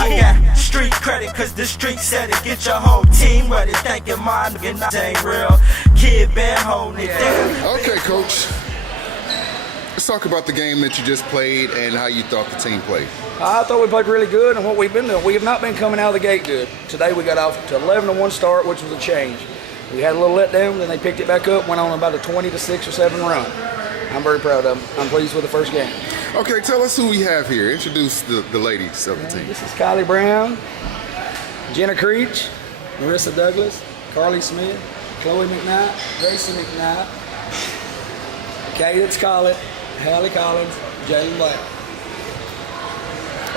I got street credit, cause the street said it. Get your whole team ready, thinking mine ain't real. Kid been holding it down. Okay, Coach. Let's talk about the game that you just played and how you thought the team played. I thought we played really good, and what we've been doing, we have not been coming out of the gate good. Today we got off to 11-1 start, which was a change. We had a little letdown, then they picked it back up, went on about a 20-6 or 7 run. I'm very proud of them. I'm pleased with the first game. Okay, tell us who we have here. Introduce the ladies of the team. This is Kylie Brown, Jenna Creech, Marissa Douglas, Carly Smith, Chloe McKnight, Gracie McKnight, Cadence Collett, Hallie Collins, Jalen Black.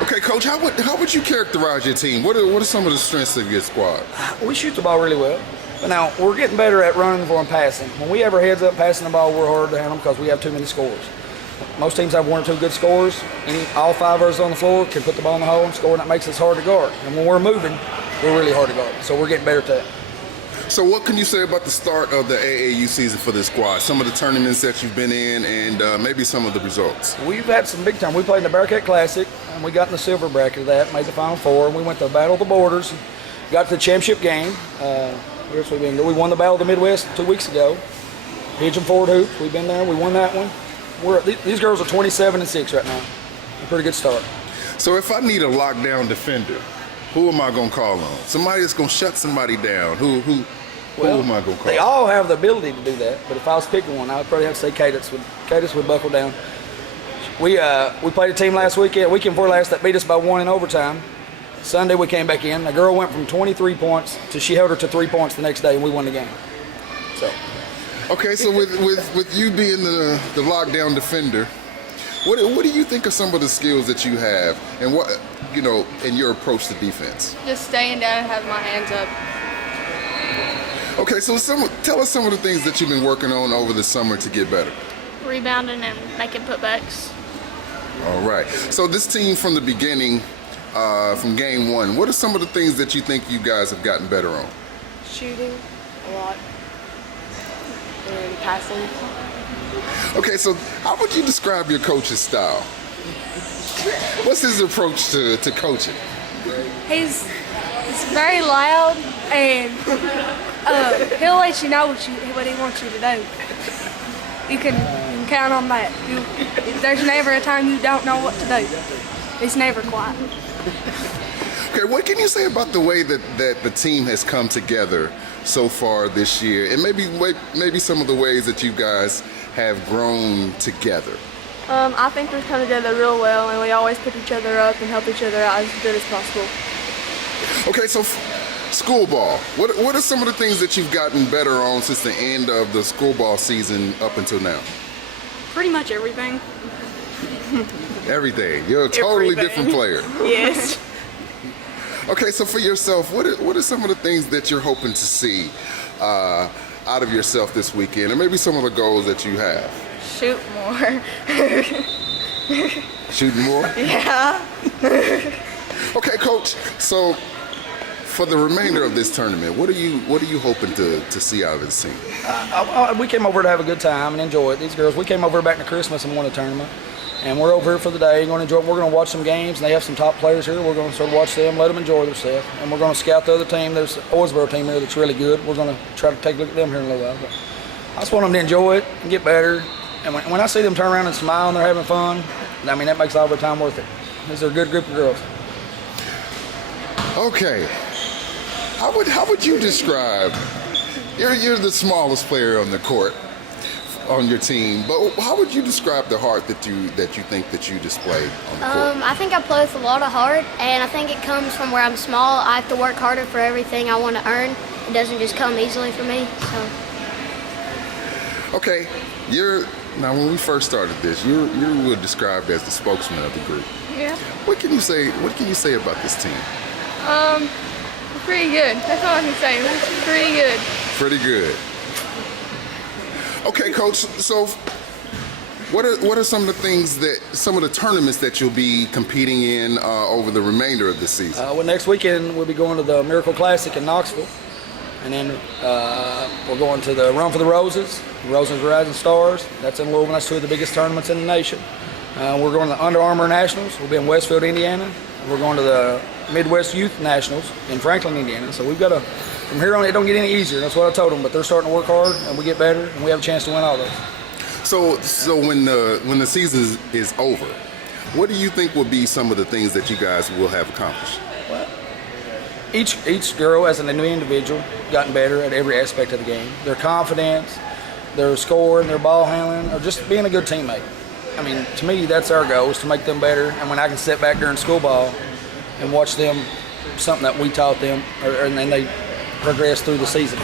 Okay, Coach, how would you characterize your team? What are some of the strengths of your squad? We shoot the ball really well. But now, we're getting better at running and passing. When we have our heads up passing the ball, we're hard to handle because we have too many scores. Most teams have 1 or 2 good scores. All 5 of us on the floor can put the ball in the hole and score, and that makes us hard to guard. And when we're moving, we're really hard to guard. So we're getting better at that. So what can you say about the start of the AAU season for this squad? Some of the tournaments that you've been in and maybe some of the results. We've had some big time. We played in the Bearcat Classic, and we got in the silver bracket of that, made the Final Four, and we went to the Battle of the Borders, got to the championship game. We won the Battle of the Midwest 2 weeks ago. Pigeon Forward Hoops, we've been there, we won that one. These girls are 27-6 right now. A pretty good start. So if I need a lockdown defender, who am I going to call on? Somebody that's going to shut somebody down. Who am I going to call? They all have the ability to do that, but if I was picking one, I would probably have to say Cadence would buckle down. We played a team weekend before last that beat us by 1 in overtime. Sunday we came back in. The girl went from 23 points to she held her to 3 points the next day, and we won the game. So. Okay, so with you being the lockdown defender, what do you think are some of the skills that you have, and what in your approach to defense? Just staying down and having my hands up. Okay, so tell us some of the things that you've been working on over the summer to get better. Rebounding and making putbacks. All right. So this team from the beginning, from game 1, what are some of the things that you think you guys have gotten better on? Shooting a lot. And passing. Okay, so how would you describe your coach's style? What's his approach to coaching? He's very loud, and he'll let you know what he wants you to do. You can count on that. There's never a time you don't know what to do. It's never quiet. Okay, what can you say about the way that the team has come together so far this year, and maybe some of the ways that you guys have grown together? I think we've come together real well, and we always pick each other up and help each other out as good as possible. Okay, so school ball. What are some of the things that you've gotten better on since the end of the school ball season up until now? Pretty much everything. Everything. You're a totally different player. Yes. Okay, so for yourself, what are some of the things that you're hoping to see out of yourself this weekend, and maybe some of the goals that you have? Shoot more. Shooting more? Yeah. Okay, Coach. So for the remainder of this tournament, what are you hoping to see out of this team? We came over to have a good time and enjoy it. These girls, we came over back to Christmas and won a tournament. And we're over here for the day. We're going to watch some games. And they have some top players here. We're going to sort of watch them, let them enjoy themselves. And we're going to scout the other team. There's an Owensboro team here that's really good. We're going to try to take a look at them here in a little while. But I just want them to enjoy it and get better. And when I see them turn around and smile and they're having fun, I mean, that makes all their time worth it. These are a good group of girls. Okay. How would you describe? You're the smallest player on the court on your team, but how would you describe the heart that you think that you display on the court? I think I play with a lot of heart, and I think it comes from where I'm small. I have to work harder for everything I want to earn. It doesn't just come easily for me. So. Okay, now when we first started this, you were described as the spokesman of the group. Yeah. What can you say about this team? Pretty good. That's all I can say. It's pretty good. Pretty good. Okay, Coach. So, what are some of the tournaments that you'll be competing in over the remainder of the season? Well, next weekend we'll be going to the Miracle Classic in Knoxville, and then we're going to the Run for the Roses, Rising Stars. That's in Louisville. That's 2 of the biggest tournaments in the nation. We're going to the Under Armour Nationals. We'll be in Westfield, Indiana. We're going to the Midwest Youth Nationals in Franklin, Indiana. So we've got to, from here on, it don't get any easier. That's what I told them. But they're starting to work hard, and we get better, and we have a chance to win all those. So when the season is over, what do you think will be some of the things that you guys will have accomplished? Well, each girl as an individual gotten better at every aspect of the game. Their confidence, their scoring, their ball handling, or just being a good teammate. I mean, to me, that's our goal, is to make them better. And when I can sit back during school ball and watch them, something that we taught them, and then they progress through the season.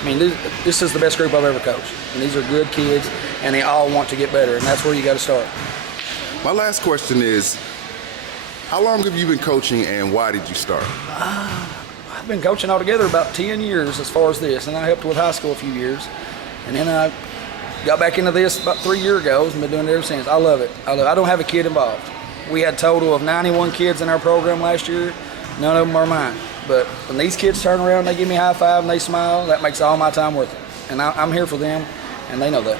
I mean, this is the best group I've ever coached. And these are good kids, and they all want to get better, and that's where you got to start. My last question is, how long have you been coaching, and why did you start? I've been coaching altogether about 10 years as far as this, and I helped with high school a few years. And then I got back into this about 3 years ago and been doing it ever since. I love it. I don't have a kid involved. We had a total of 91 kids in our program last year. None of them are mine. But when these kids turn around, they give me a high five and they smile, that makes all my time worth it. And I'm here for them, and they know that.